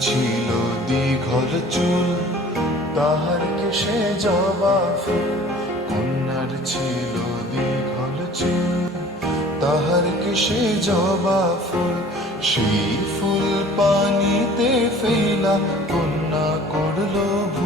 ছিল দীঘল চুল, তাহার কেশে জবা ফুল। কন্যার ছিল দীঘল চুল, তাহার কেশে জবা ফুল। সেই ফুল পানিতে ফেলা কন্যা করল ভুল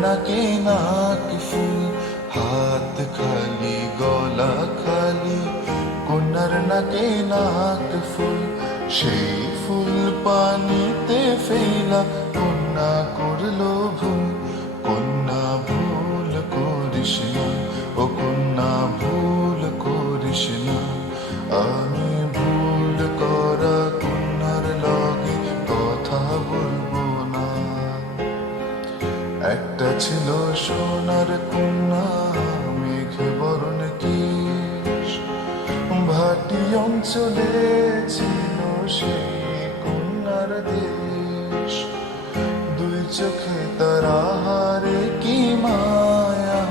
নাকে নাক ফুল হাত খালি গলা খালি কন্যার নাকে নাক ফুল সেই ফুল পানিতে ফেলা কন্যা করল ভুল ছিল সোনার কন্যা, মেঘে বরণ কেশ ভাটি অঞ্চলে ছিল সেই কন্যার দেশ। দুই চোখে তারা হারে কি মায়া।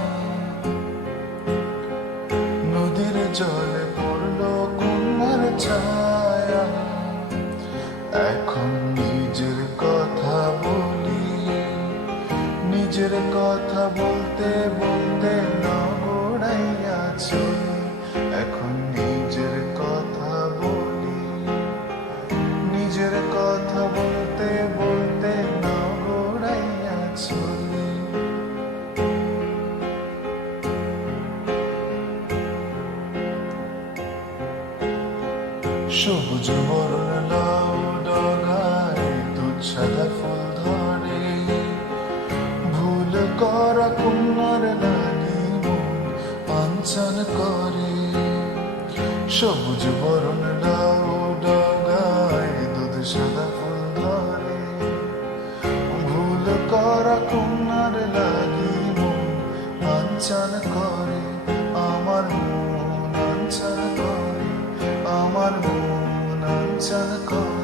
নদীর জলে পড়ল কন্যার ছায়া। এখন নিজের কথা বলি নিজের কথা বলতে বলতে না এখন নিজের কথা বলি। নিজের কথা বলতে বলতে না সবুজ বরণ লাউ ডগায়, দুধ কন্যার লাগি পাঞ্চান করে। সবুজ বরণ ডাও ডাঙায় দুধ সাদা ফুল ধরে। ভুল করা কন্যার লাগি পাঞ্চান করে। আমার মন আঞ্চান করে, আমার মন আঞ্চান করে।